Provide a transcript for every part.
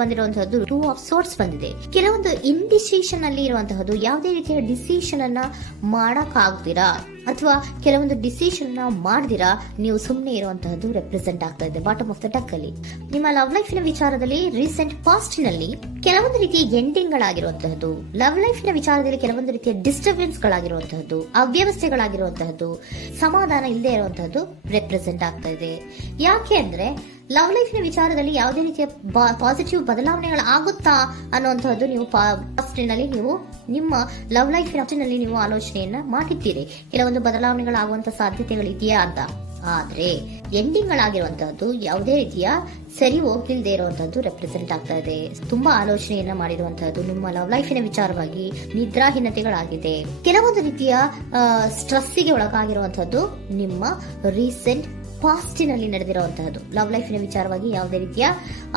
ಬಂದಿರುವಂತಹದ್ದು 2 of sorts ಬಂದಿದೆ. ಕೆಲವೊಂದು indecision ಅಲ್ಲಿ ಇರುವಂತಹದ್ದು, ಯಾವುದೇ ರೀತಿಯ ಡಿಸಿಷನ್ ಅನ್ನ ಮಾಡಕ್ ಆಗ್ದಿರಾ ಅಥವಾ ಕೆಲವೊಂದು ಡಿಸಿಷನ್ ನ ಮಾಡ್ದಿರಾ ನೀವು ಸುಮ್ಮನೆ ಇರುವಂತಹದ್ದು ರೆಪ್ರೆಸೆಂಟ್ ಆಗ್ತಾ ಇದೆ ಬಾಟಮ್ ಆಫ್ ದ ಡಕ್ ಅಲ್ಲಿ. ನಿಮ್ಮ ಲವ್ ಲೈಫ್ ನ ವಿಚಾರದಲ್ಲಿ ರೀಸೆಂಟ್ ಪಾಸ್ಟ್ ನಲ್ಲಿ ಕೆಲವೊಂದು ರೀತಿಯ ಎಂಡಿಂಗ್ ಗಳಾಗಿರುವಂತಹದ್ದು, ಲವ್ ಲೈಫ್ ನ ವಿಚಾರದಲ್ಲಿ ಕೆಲವೊಂದು ರೀತಿಯ ಡಿಸ್ಟರ್ಬೆನ್ಸ್ ಗಳಾಗಿರುವಂತಹದ್ದು, ಅವ್ಯವಸ್ಥೆಗಳಾಗಿರುವಂತಹದ್ದು, ಸಮಾಧಾನ ಇಲ್ಲದೆ ಇರುವಂತಹದ್ದು ರೆಪ್ರೆಸೆಂಟ್ ಆಗ್ತಾ ಇದೆ. ಯಾಕೆ ಅಂದ್ರೆ ಲವ್ ಲೈಫ್ ನ ವಿಚಾರದಲ್ಲಿ ಯಾವುದೇ ರೀತಿಯ ಪಾಸಿಟಿವ್ ಬದಲಾವಣೆಗಳು ಆಗುತ್ತಾ ಅನ್ನುವಂತಹದ್ದು ನೀವು ಪಾಸ್ಟ್ ನಲ್ಲಿ ನೀವು ನಿಮ್ಮ ಲವ್ ಲೈಫ್ ನಲ್ಲಿ ನೀವು ಆಲೋಚನೆಯನ್ನ ಮಾಡಿದ್ದೀರಿ. ಕೆಲವೊಂದು ಬದಲಾವಣೆಗಳಾಗುವಂತ ಸಾಧ್ಯತೆಗಳಿದೆಯಾ ಅಂತ. ಆದ್ರೆ ಎಂಡಿಂಗ್ ಗಳಾಗಿರುವಂತಹದ್ದು ಯಾವುದೇ ರೀತಿಯ ಸರಿ ಹೋಗ್ತಿಲ್ದೇ ಇರುವಂತಹದ್ದು ರೆಪ್ರೆಸೆಂಟ್ ಆಗ್ತಾ ಇದೆ. ತುಂಬಾ ಆಲೋಚನೆಯನ್ನ ಮಾಡಿರುವಂತಹದ್ದು ನಿಮ್ಮ ಲವ್ ಲೈಫಿನ ವಿಚಾರವಾಗಿ ನಿದ್ರಾಹೀನತೆಗಳಾಗಿದೆ. ಕೆಲವೊಂದು ರೀತಿಯ ಸ್ಟ್ರೆಸ್ಸಿಗೆ ಒಳಗಾಗಿರುವಂತಹದ್ದು ನಿಮ್ಮ ರೀಸೆಂಟ್ ಪಾಸ್ಟಿನಲ್ಲಿ ನಡೆದಿರುವಂತಹದ್ದು. ಲವ್ ಲೈಫಿನ ವಿಚಾರವಾಗಿ ಯಾವುದೇ ರೀತಿಯ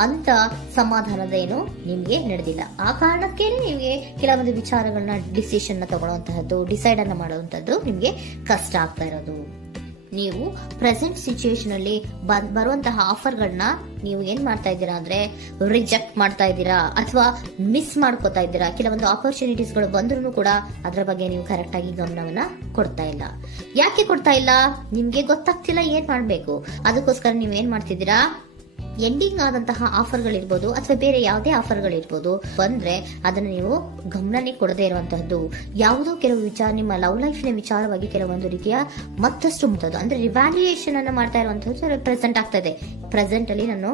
ಅಂತ ಸಮಾಧಾನದ ಏನು ನಿಮ್ಗೆ ನಡೆದಿಲ್ಲ. ಆ ಕಾರಣಕ್ಕೆ ನಿಮ್ಗೆ ಕೆಲವೊಂದು ವಿಚಾರಗಳನ್ನ ಡಿಸಿಷನ್ ನ ತಗೊಳ್ಳುವಂತಹದ್ದು, ಡಿಸೈಡ್ ಅನ್ನ ಮಾಡುವಂತಹದ್ದು ನಿಮ್ಗೆ ಕಷ್ಟ ಆಗ್ತಾ ಇರೋದು. ನೀವು ಪ್ರೆಸೆಂಟ್ ಸಿಚುವೇಶನ್ ಅಲ್ಲಿ ಬರುವಂತಹ ಆಫರ್ಗಳನ್ನ ನೀವು ಏನ್ ಮಾಡ್ತಾ ಇದ್ದೀರಾ ಅಂದ್ರೆ ರಿಜೆಕ್ಟ್ ಮಾಡ್ತಾ ಇದ್ದೀರಾ ಅಥವಾ ಮಿಸ್ ಮಾಡ್ಕೋತಾ ಇದ್ದೀರಾ. ಕೆಲವೊಂದು ಆಪರ್ಚುನಿಟೀಸ್ ಗಳು ಬಂದ್ರೂ ಕೂಡ ಅದರ ಬಗ್ಗೆ ನೀವು ಕರೆಕ್ಟ್ ಆಗಿ ಗಮನವನ್ನ ಕೊಡ್ತಾ ಇಲ್ಲ. ಯಾಕೆ ಕೊಡ್ತಾ ಇಲ್ಲ? ನಿಮ್ಗೆ ಗೊತ್ತಾಗ್ತಿಲ್ಲ ಏನ್ ಮಾಡ್ಬೇಕು. ಅದಕ್ಕೋಸ್ಕರ ನೀವ್ ಏನ್ ಮಾಡ್ತಿದ್ದೀರಾ, ಎಂಡಿಂಗ್ ಆದಂತಹ ಆಫರ್ಗಳಿರ್ಬೋದು ಅಥವಾ ಬೇರೆ ಯಾವುದೇ ಆಫರ್ಗಳಿರ್ಬೋದು ಬಂದ್ರೆ ಅದನ್ನ ನೀವು ಗಮನನೇ ಕೊಡದೇ ಇರುವಂತಹದ್ದು. ಯಾವುದೋ ಕೆಲವು ವಿಚಾರ ನಿಮ್ಮ ಲವ್ ಲೈಫ್ ನ ವಿಚಾರವಾಗಿ ಕೆಲವೊಂದು ರೀತಿಯ ಮತ್ತಷ್ಟು ಮುಂತಾದ ಅಂದ್ರೆ ರಿವ್ಯಾಲ್ಯೂಯೇಷನ್ ಅನ್ನ ಮಾಡ್ತಾ ಇರುವಂತಹದ್ದು ಪ್ರೆಸೆಂಟ್ ಆಗ್ತಾ ಇದೆ. ಪ್ರೆಸೆಂಟ್ ಅಲ್ಲಿ ನಾನು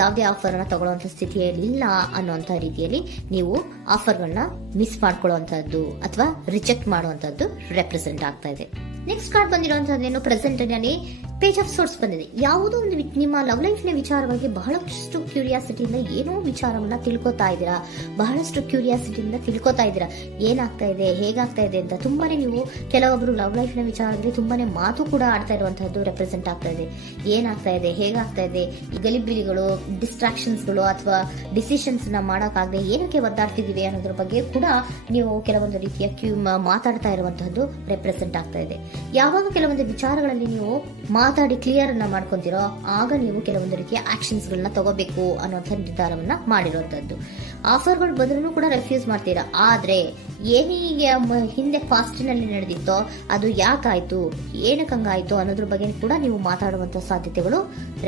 ಯಾವುದೇ ಆಫರ್ ಅನ್ನ ತಗೊಳ್ಳುವಂತ ಸ್ಥಿತಿಯಲ್ಲಿ ಇಲ್ಲ ಅನ್ನುವಂತ ರೀತಿಯಲ್ಲಿ ನೀವು ಆಫರ್ಗಳನ್ನ ಮಿಸ್ ಮಾಡ್ಕೊಳ್ಳುವಂತಹದ್ದು ಅಥವಾ ರಿಜೆಕ್ಟ್ ಮಾಡುವಂತಹದ್ದು ರೆಪ್ರೆಸೆಂಟ್ ಆಗ್ತಾ ಇದೆ. ನೆಕ್ಸ್ಟ್ ಕಾರ್ಡ್ ಬಂದಿರುವಂತಹದ್ದೇನು, ಪ್ರೆಸೆಂಟ್ ನಲ್ಲಿ ಪೇಜ್ ಆಫ್ ಸೋರ್ಟ್ಸ್ ಬಂದಿದೆ. ಯಾವುದೋ ಒಂದು ನಿಮ್ಮ ಲವ್ ಲೈಫ್ ನ ವಿಚಾರವಾಗಿ ಬಹಳಷ್ಟು ಕ್ಯೂರಿಯಾಸಿಟಿಯಿಂದ ಏನೋ ವಿಚಾರವನ್ನ ತಿಳ್ಕೊತಾ ಇದ್ದೀರಾ, ಬಹಳಷ್ಟು ಕ್ಯೂರಿಯಾಸಿಟಿಯಿಂದ ತಿಳ್ಕೊತಾ ಇದ್ದೀರಾ ಏನಾಗ್ತಾ ಇದೆ, ಹೇಗಾಗ್ತಾ ಇದೆ ಅಂತ. ತುಂಬಾನೇ ನೀವು ಕೆಲವೊಬ್ರು ಲವ್ ಲೈಫ್ ನ ವಿಚಾರದಲ್ಲಿ ತುಂಬಾನೇ ಮಾತು ಕೂಡ ಆಡ್ತಾ ಇರುವಂತಹದ್ದು ರೆಪ್ರೆಸೆಂಟ್ ಆಗ್ತಾ ಇದೆ. ಏನಾಗ್ತಾ ಇದೆ, ಹೇಗಾಗ್ತಾ ಇದೆ, ಈ ಗಲಿಬಿಲಿಗಳು, ಡಿಸ್ಟ್ರಾಕ್ಷನ್ಸ್ ಗಳು ಅಥವಾ ಡಿಸಿಷನ್ಸ್ ನ ಮಾಡಕ್ಕಾಗದೆ ಏನಕ್ಕೆ ಒದ್ದಾಡ್ತಿದೀವಿ ಅನ್ನೋದ್ರ ಬಗ್ಗೆ ಕೂಡ ನೀವು ಕೆಲವೊಂದು ರೀತಿಯ ಮಾತಾಡ್ತಾ ಇರುವಂತಹದ್ದು ರೆಪ್ರೆಸೆಂಟ್ ಆಗ್ತಾ ಇದೆ. ಯಾವಾಗ ಕೆಲವೊಂದು ವಿಚಾರಗಳಲ್ಲಿ ನೀವು ಮಾತಾಡಿ ಕ್ಲಿಯರ್ ಅನ್ನ ಮಾಡ್ಕೊಂತೀರೋ ಆಗ ನೀವು ಕೆಲವೊಂದು ರೀತಿಯ ಆಕ್ಷನ್ಸ್ ಗಳನ್ನ ತಗೋಬೇಕು ಅನ್ನೋಂಥ ನಿರ್ಧಾರವನ್ನ ಮಾಡಿರುವಂತದ್ದು. ಆಫರ್ಗಳು ಬಂದ್ರೂ ಕೂಡ ರೆಫ್ಯೂಸ್ ಮಾಡ್ತೀರಾ. ಆದ್ರೆ ಏನೀಗ ಹಿಂದೆ ಪಾಸ್ಟಿನಲ್ಲಿ ನಡೆದಿತ್ತೋ ಅದು ಯಾಕಾಯ್ತು, ಏನಕ್ಕೆ ಹಂಗಾಯ್ತು ಅನ್ನೋದ್ರ ಬಗ್ಗೆ ಕೂಡ ನೀವು ಮಾತಾಡುವಂತ ಸಾಧ್ಯತೆಗಳು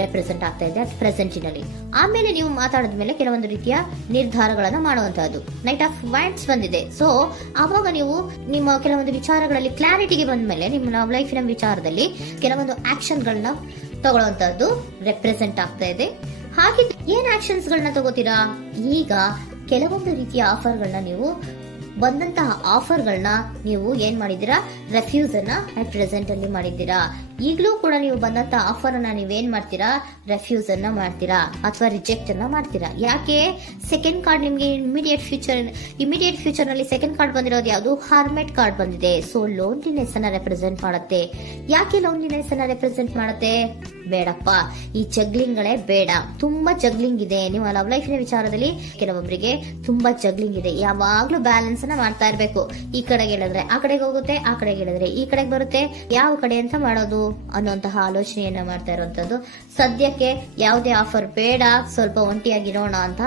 ರೆಪ್ರೆಸೆಂಟ್ ಆಗ್ತಾ ಇದೆ ಪ್ರೆಸೆಂಟಿನಲ್ಲಿ. ಆಮೇಲೆ ನೀವು ಮಾತಾಡಿದ್ಮೇಲೆ ಕೆಲವೊಂದು ರೀತಿಯ ನಿರ್ಧಾರಗಳನ್ನ ಮಾಡುವಂತಹದ್ದು. ನೈಟ್ ಆಫ್ ವ್ಯಾಂಡ್ಸ್ ಬಂದಿದೆ. ಸೊ ಆವಾಗ ನೀವು ನಿಮ್ಮ ಕೆಲವೊಂದು ವಿಚಾರಗಳಲ್ಲಿ ಕ್ಲಾರಿಟಿಗೆ ಬಂದ್ಮೇಲೆ ನಿಮ್ಮ ಲೈಫಿನ ವಿಚಾರದಲ್ಲಿ ಕೆಲವೊಂದು ಆಕ್ಷನ್ ಗಳನ್ನ ತಗೊಳ್ಳುವಂತಹದ್ದು ರೆಪ್ರೆಸೆಂಟ್ ಆಗ್ತಾ ಇದೆ. ಹಾಗೆ ಏನ್ ಆಕ್ಷನ್ಸ್ ಗಳನ್ನ ತಗೋತೀರಾ? ಈಗ ಕೆಲವೊಂದು ರೀತಿಯ ಆಫರ್ಗಳನ್ನ ನೀವು ಬಂದಂತಹ ಆಫರ್ಗಳನ್ನ ನೀವು ಏನ್ ಮಾಡಿದ್ದೀರಾ, ರೆಫ್ಯೂಸ್ ಅನ್ನ ಅಟ್ ಪ್ರೆಸೆಂಟ್ ಅಲ್ಲಿ ಮಾಡಿದ್ದೀರಾ. ಈಗಲೂ ಕೂಡ ನೀವು ಬಂದಂತಹ ಆಫರ್ ಅನ್ನ ನೀವೇನ್ ಮಾಡ್ತೀರಾ, ರೆಫ್ಯೂಸ್ ಅನ್ನ ಮಾಡ್ತೀರಾ ಅಥವಾ ರಿಜೆಕ್ಟ್ ಅನ್ನ ಮಾಡ್ತೀರಾ. ಯಾಕೆ? ಸೆಕೆಂಡ್ ಕಾರ್ಡ್ ನಿಮ್ಗೆ ಇಮಿಡಿಯೇಟ್ ಫ್ಯೂಚರ್ ನಲ್ಲಿ ಸೆಕೆಂಡ್ ಕಾರ್ಡ್ ಬಂದಿರೋದು ಯಾವುದು, ಹಾರ್ಮೆಟ್ ಕಾರ್ಡ್ ಬಂದಿದೆ. ಸೊ ಲೋನ್ಲಿನೆಸ್ ಅನ್ನ ರೆಪ್ರೆಸೆಂಟ್ ಮಾಡುತ್ತೆ. ಯಾಕೆ ಲೋನ್ಲಿನೆಸ್ ಅನ್ನ ರೆಪ್ರೆಸೆಂಟ್ ಮಾಡುತ್ತೆ? ಬೇಡಪ್ಪ, ಈ ಜಗ್ಲಿಂಗ್ ಗಳೇ ಬೇಡ. ತುಂಬಾ ಜಗ್ಲಿಂಗ್ ಇದೆ ನಿಮ್ಮ ಲವ್ ಲೈಫ್ ನ ವಿಚಾರದಲ್ಲಿ. ಕೆಲವೊಬ್ಬರಿಗೆ ತುಂಬಾ ಜಗ್ಲಿಂಗ್ ಇದೆ. ಯಾವಾಗ್ಲೂ ಬ್ಯಾಲೆನ್ಸ್ ಅನ್ನ ಮಾಡ್ತಾ ಇರ್ಬೇಕು. ಈ ಕಡೆಗೆ ಹೇಳಿದ್ರೆ ಆ ಕಡೆಗೆ ಹೋಗುತ್ತೆ, ಆ ಕಡೆಗೆ ಹೇಳಿದ್ರೆ ಈ ಕಡೆಗೆ ಬರುತ್ತೆ. ಯಾವ ಕಡೆ ಅಂತ ಮಾಡೋದು ಅನ್ನುವಂತಹ ಆಲೋಚನೆಯನ್ನ ಮಾಡ್ತಾ ಇರುವಂತದ್ದು. ಸದ್ಯಕ್ಕೆ ಯಾವುದೇ ಆಫರ್ ಬೇಡ, ಸ್ವಲ್ಪ ಒಂಟಿಯಾಗಿರೋಣ ಅಂತ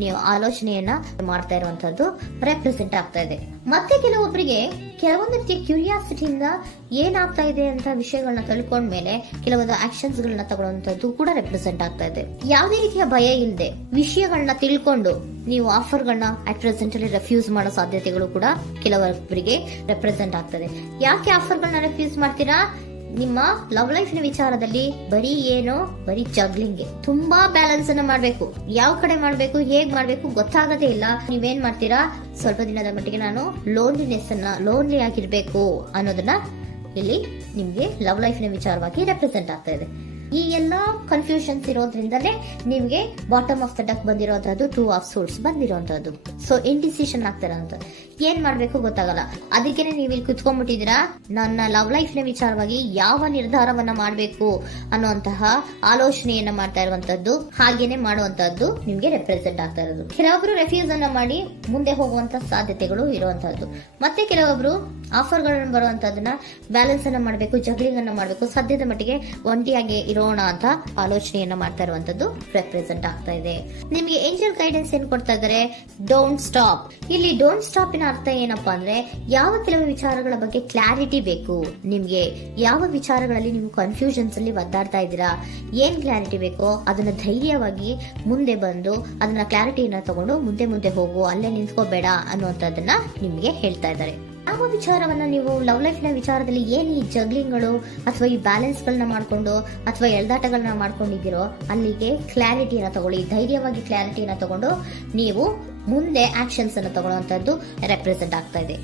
ನೀವು ಆಲೋಚನೆಯನ್ನ ಮಾಡ್ತಾ ಇರುವಂತದ್ದು ರೆಪ್ರೆಸೆಂಟ್ ಆಗ್ತಾ ಇದೆ. ಮತ್ತೆ ಕೆಲವೊಬ್ಬರಿಗೆ ಕೆಲವೊಂದು ರೀತಿಯ ಕ್ಯೂರಿಯಾಸಿಟಿಯಿಂದ ಏನಾಗ್ತಾ ಇದೆ ಅಂತ ವಿಷಯಗಳನ್ನ ತಿಳ್ಕೊಂಡ್ಮೇಲೆ ಕೆಲವೊಂದು ಆಕ್ಷನ್ಸ್ ಗಳನ್ನ ತಗೊಳ್ಳುವಂತದ್ದು ಕೂಡ ರೆಪ್ರೆಸೆಂಟ್ ಆಗ್ತಾ ಇದೆ. ಯಾವುದೇ ರೀತಿಯ ಭಯ ಇಲ್ಲದೆ ವಿಷಯಗಳನ್ನ ತಿಳ್ಕೊಂಡು ನೀವು ಆಫರ್ಗಳನ್ನ ಅಟ್ ಪ್ರೆಸೆಂಟ್ ಅಲ್ಲಿ ರೆಫ್ಯೂಸ್ ಮಾಡೋ ಸಾಧ್ಯತೆಗಳು ಕೂಡ ಕೆಲವೊಬ್ಬರಿಗೆ ರೆಪ್ರೆಸೆಂಟ್ ಆಗ್ತದೆ. ಯಾಕೆ ಆಫರ್ಗಳನ್ನ ರೆಫ್ಯೂಸ್ ಮಾಡ್ತೀರಾ? ನಿಮ್ಮ ಲವ್ ಲೈಫ್ ನ ವಿಚಾರದಲ್ಲಿ ಬರೀ ಜಗ್ಲಿಂಗ್, ತುಂಬಾ ಬ್ಯಾಲೆನ್ಸ್ ಅನ್ನ ಮಾಡ್ಬೇಕು. ಯಾವ ಕಡೆ ಮಾಡ್ಬೇಕು, ಹೇಗ್ ಮಾಡ್ಬೇಕು ಗೊತ್ತಾಗದೇ ಇಲ್ಲ. ನೀವೇನ್ ಮಾಡ್ತೀರಾ, ಸ್ವಲ್ಪ ದಿನದ ಮಟ್ಟಿಗೆ ನಾನು ಲೋನ್ಲಿ ಆಗಿರ್ಬೇಕು ಅನ್ನೋದನ್ನ ಇಲ್ಲಿ ನಿಮ್ಗೆ ಲವ್ ಲೈಫ್ ನ ವಿಚಾರವಾಗಿ ರೆಪ್ರೆಸೆಂಟ್ ಆಗ್ತಾ ಇದೆ. ಈ ಎಲ್ಲಾ ಕನ್ಫ್ಯೂಷನ್ಸ್ ಇರೋದ್ರಿಂದಲೇ ನಿಮ್ಗೆ ಬಾಟಮ್ ಆಫ್ ದ ಡಕ್ ಬಂದಿರೋಂತದ್ದು 2 ಆಫ್ ಸೋರ್ಟ್ಸ್ ಬಂದಿರೋಂತದ್ದು. ಸೊ ಇಂಡಿಸಿಷನ್ ಆಗ್ತಿರೋಂಥದ್ದು, ಏನ್ ಮಾಡ್ಬೇಕು ಗೊತ್ತಾಗಲ್ಲ. ಅದಕ್ಕೇನೆ ನೀವು ಇಲ್ಲಿ ಕುತ್ಕೊಂಡ್ಬಿಟ್ಟಿದ್ದೀರಾ, ನನ್ನ ಲವ್ ಲೈಫ್ ನ ವಿಚಾರವಾಗಿ ಯಾವ ನಿರ್ಧಾರವನ್ನ ಮಾಡ್ಬೇಕು ಅನ್ನುವಂತಹ ಆಲೋಚನೆಯನ್ನ ಮಾಡ್ತಾ ಇರುವಂತದ್ದು, ಹಾಗೇನೆ ಮಾಡುವಂತದ್ದು ನಿಮ್ಗೆ ರೆಪ್ರೆಸೆಂಟ್ ಆಗ್ತಾ ಇರೋದು. ಕೆಲವೊಬ್ರು ರೆಫ್ಯೂಸ್ ಅನ್ನ ಮಾಡಿ ಮುಂದೆ ಹೋಗುವಂತ ಸಾಧ್ಯತೆಗಳು ಇರುವಂತದ್ದು. ಮತ್ತೆ ಕೆಲವೊಬ್ರು ಆಫರ್ ಗಳನ್ನ ಬರುವಂತದನ್ನ ಬ್ಯಾಲೆನ್ಸ್ ಅನ್ನ ಮಾಡ್ಬೇಕು, ಜಗ್ಲಿಂಗ್ ಅನ್ನ ಮಾಡ್ಬೇಕು, ಸದ್ಯದ ಮಟ್ಟಿಗೆ ಒಂಟಿಯಾಗಿ ಇರೋಣ ಅಂತ ಆಲೋಚನೆಯನ್ನ ಮಾಡ್ತಾ ಇರುವಂತದ್ದು ರೆಪ್ರೆಸೆಂಟ್ ಆಗ್ತಾ ಇದೆ. ನಿಮ್ಗೆ ಏಂಜಲ್ ಗೈಡೆನ್ಸ್ ಏನ್ ಕೊಡ್ತಾ ಇದ್ದಾರೆ, ಡೋಂಟ್ ಸ್ಟಾಪ್. ಇಲ್ಲಿ ಡೋಂಟ್ ಸ್ಟಾಪ್ ಇನ ಅರ್ಥ ಏನಪ್ಪಾ ಅಂದ್ರೆ, ಯಾವ ಕೆಲವು ವಿಚಾರಗಳ ಬಗ್ಗೆ ಕ್ಲಾರಿಟಿ ಬೇಕು ನಿಮ್ಗೆ, ಯಾವ ವಿಚಾರಗಳಲ್ಲಿ ನೀವು ಕನ್ಫ್ಯೂಷನ್ಸ್ ಅಲ್ಲಿ ಒದ್ದಾಡ್ತಾ ಇದ್ದೀರಾ, ಏನ್ ಕ್ಲಾರಿಟಿ ಬೇಕೋ ಅದನ್ನ ಧೈರ್ಯವಾಗಿ ಮುಂದೆ ಬಂದು ಅದನ್ನ ಕ್ಲಾರಿಟಿಯನ್ನ ತಗೊಂಡು ಮುಂದೆ ಹೋಗು, ಅಲ್ಲೇ ನಿಂತ್ಕೋಬೇಡ ಅನ್ನುವಂಥದ್ದನ್ನ ನಿಮ್ಗೆ ಹೇಳ್ತಾ ಇದ್ದಾರೆ. ಯಾವ ವಿಚಾರವನ್ನ ನೀವು ಲವ್ ಲೈಫ್ ನ ವಿಚಾರದಲ್ಲಿ ಏನ್ ಈ ಜಗ್ಲಿಂಗ್ಗಳು ಅಥವಾ ಈ ಬ್ಯಾಲೆನ್ಸ್ ಗಳನ್ನ ಮಾಡ್ಕೊಂಡು ಅಥವಾ ಎಳ್ದಾಟಗಳನ್ನ ಮಾಡ್ಕೊಂಡಿದ್ದೀರೋ ಅಲ್ಲಿಗೆ ಕ್ಲಾರಿಟಿಯನ್ನ ತಗೊಳ್ಳಿ, ಧೈರ್ಯವಾಗಿ ಕ್ಲಾರಿಟಿಯನ್ನ ತಗೊಂಡು ನೀವು ಮುಂದೆ ಆಕ್ಷನ್ಸ್ ಅನ್ನು ತಗೊಳ್ಳುವಂತದ್ದು ರೆಪ್ರೆಸೆಂಟ್ ಆಗ್ತಾ ಇದೆ.